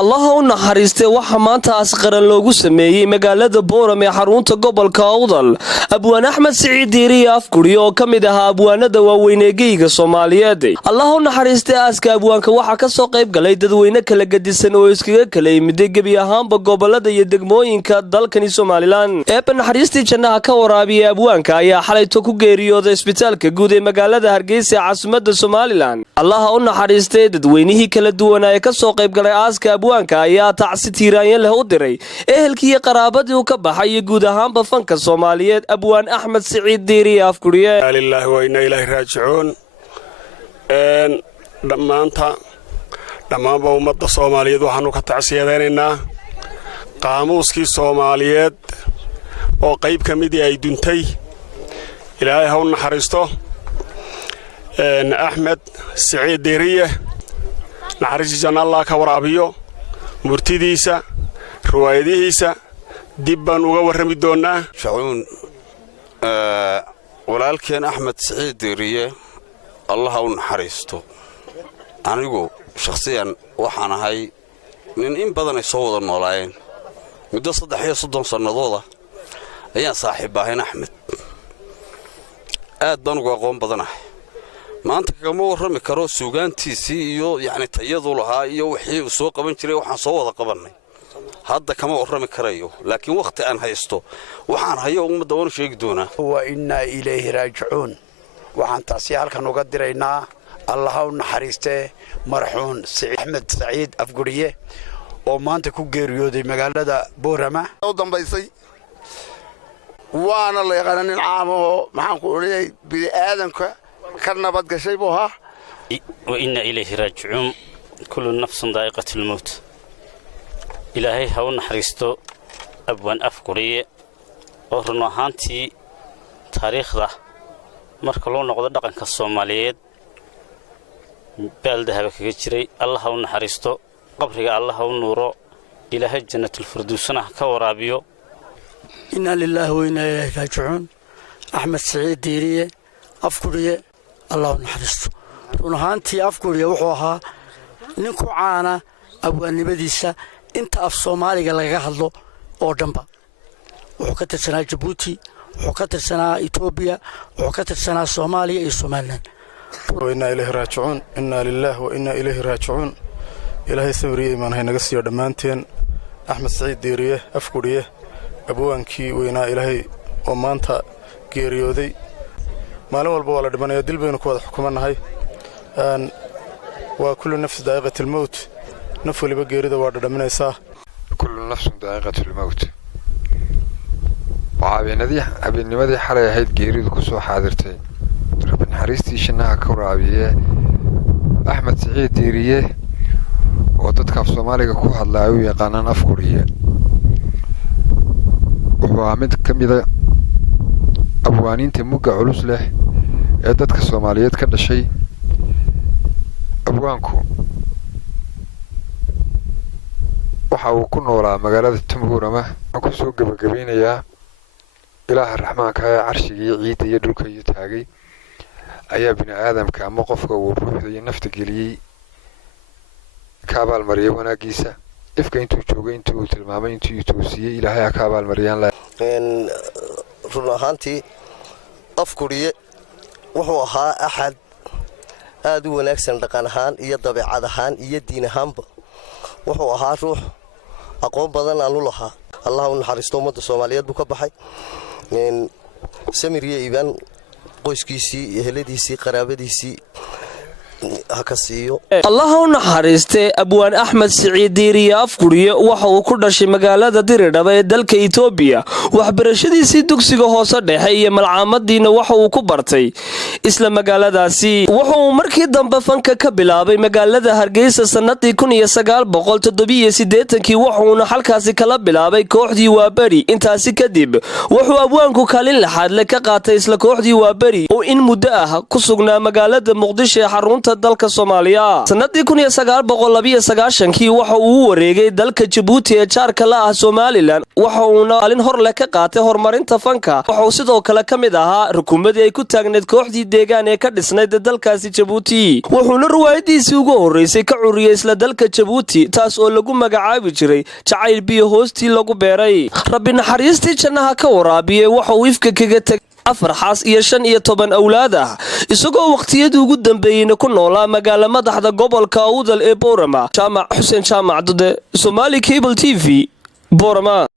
allaha u naxariistay waxa maanta asqaran loogu sameeyay magaalada Booram ee xarunta gobolka Awdal abwaan Axmed Siciid Diiriye Afguri oo kamid ah abwaanada waaweyn ee geyiga Soomaaliyeed allaha u naxariistay aaska abwaanka waxa ka soo qayb galay dadweyne kala gadisan oo iskaga kala yimid gebi ahaanba gobolada iyo degmooyinka dalkani Soomaaliland ee naxariistii jannaha ka waraabiyay abwaanka ayaa xalayto ku geeriyooday isbitaalka guud ee magaalada Hargeysa caasimadda Soomaaliland allaha u naxariistay dadweynihii kala duwan ee ka soo qayb galay aaska abwaanka ayaa tacsi tiiraanyo leh u diray ehelkii qaraabadii uu ka baxay guud ahaanba fanka Soomaaliyeed abwaan Axmed Siciid Diiriye Afguri ilaahi wa inna ilaahi raaji'uun dhammaanba ummadda Soomaaliyeed waxaanu ka tacsiyadeynaynaa qaamuuskii Soomaaliyeed oo qayb ka mid ay duntay ilaahay ha u naxariisto Axmed Siciid Diiriye naxariis janna Allah ka waraabiyo murtidiisa riwaayadihiisa dib baan uga warrami doonaa shacuun walaalkeen Axmed Siciid Diiriye Allah ha u naxariisto anigu shakhsiyan waxaan ahay nin in badan ay soo wada noolaayeen muddo 30 sanadooda ayaan saaxiib ahayn Axmed aad baan uga aqoon badanahay maanta kama warrami karo suugaantiisii iyo yani tayadu lahaa iyo wixii uu soo qaban jiray waxaan soo wada qabanay hadda kama warrami karayo laakiin waqti aan haysto waxaan hayo ummadda waan sheegi doonaa wa inna ilayhi raaji'uun waxaan taasi halkan uga diraynaa Allah ha u naxariistee marxuun Axmed Siciid Afguriye oo maanta ku geeriyooday magaalada Boorama oo dambaysay waana la yaqaan nin caam oo maxaan ku oriyay bini'aadanka كرنبات قشيبها وإن إليه راجعون كل نفس ذائقة الموت إلهي هون حريستو أبوان أفقرية ورنا هانتي تاريخ ذا مركلون نقدر دقن كالصوماليات بالده بكجري الله هون حريستو قبرك الله هون نورو إلهي جنة الفردوسنا كورابيو إنا لله وإنا إليه راجعون أحمد سعيد ديرية أفقرية الله نحرسته ونهانتي أفكر يوحوها نكو عانا أبو النبديسة انت أف صومالي قال هذلو أو جنبا وحكتر سنة جيبوتي وحكتر سنة إثيوبيا وحكتر سنة صوماليا إي صوماليا وإنا إليه راجعون إنا لله وإنا إليه راجعون إلهي ثوري من هي نقصي دمانتين أحمد سعيد ديريه أفكريه أبوانكي وإنا إلهي ومانتا جيريودي maalin walba wala dhimanayo dil baynu ku wada xukuumanahay waa kullu nafs daa'iqat al-maut naf waliba geerida waa dhadhaminaysaa kullu nafs daa'iqat al-maut habeennimadii xalay ahayd geeridu ku soo xaadirtay rabbi naxariistii shanaha ka waraabiye Axmed Siciid Diiriye oo dadka Soomaaliga ku hadlaya u yaqaanaan Afguriye waa mid kamid ah abwaaniinta muga culus leh ee dadka Soomaaliyeed ka dhashay abwaanku waxa uu ku noolaa magaalada Boorama ku soo gabagabeynaya Ilaaha Raxmaanka ee carshigii ciid iyo dhulka iyo taagay ayaa bini aadamka ama qofka uu ruuxda iyo nafta geliyay ka abaal mariyay wanaagiisa ifka intuu joogay intuu tilmaamay intuu toosiyay Ilaahay ka abaal mariyaan la run ahaantii Afguriye wuxuu ahaa axad aad u wanaagsan dhaqan ahaan iyo dabeecad ahaan iyo diin ahaanba wuxuu ahaa ruux aqoon badan aan u lahaa Allah u naxariisto ummadda Soomaaliyeed buu ka baxay samiriye ibaan qoyskiisii eheladiisii qaraabadiisii allaha u naxariistay abwaan Axmed Siciid Diiriye Afguri waxa uu ku dhashay magaalada Diridhaba ee dalka Itoobiya waxbarashadiisii dugsiga hoose dhexe iyo malcaamadiina waxa uu ku bartay isla magaaladaasi wuxuu markii dambe fanka ka bilaabay magaalada Hargeysa sanadii 1987 wuxuuna halkaasi kala bilaabay kooxdii Waabari intaasi kadib wuxuu abwaanku kaalin laxaad leh ka qaatay isla kooxdii Waabari oo in muddo ah ku sugnaa magaalada Muqdisho ee xarunta koonfurta dalka Soomaaliya. Sanadii 1992 waxa uu wareegay dalka Djibouti ee jaarka la ah Somaliland, waxa uuna alin hor leh ka qaatay horumarinta fanka. Waxa uu sidoo kale ka mid ahaa rukumadii ay ku taagneed kooxdii deegaan ee ka dhisnayd dalkaasi Djibouti. Wuxuuna riwaayadiisii ugu horeysay ka curiyay isla dalka Djibouti, taas oo lagu magacaabi jiray jacayl biyo hoostii lagu beeray. Rabbi naxariistii jannaha ka waraabiyay waxa uu ifka kaga tagay 4 xaas iyo 15 awlaad ah, isagoo waqtiyadii ugu dambeeyayna ku noolaa magaala madaxda gobolka Awdal ee Boorama. Jaamac Xuseen Jaamac Dude, Somali Cable TV, Boorama.